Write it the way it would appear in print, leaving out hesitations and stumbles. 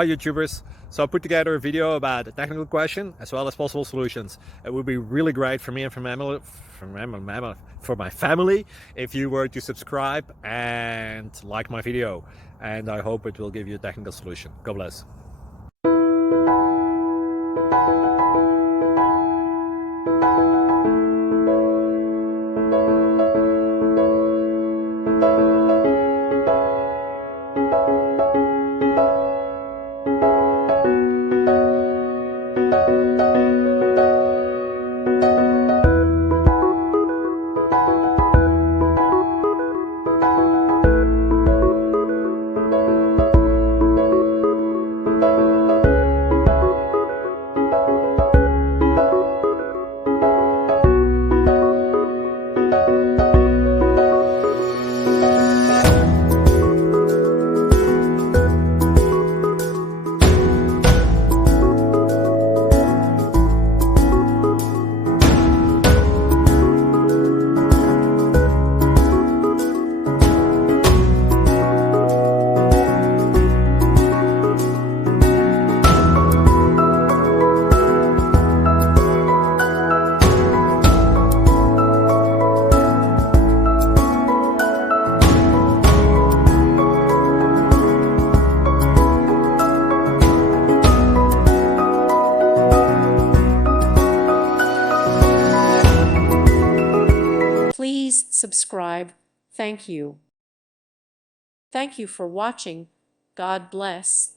Hi YouTubers. So I put together a video about a technical question as well as possible solutions. It would be really great for me and for my family if you were to subscribe and like my video. And I hope it will give you a technical solution. God bless. Please subscribe. Thank you. Thank you for watching. God bless.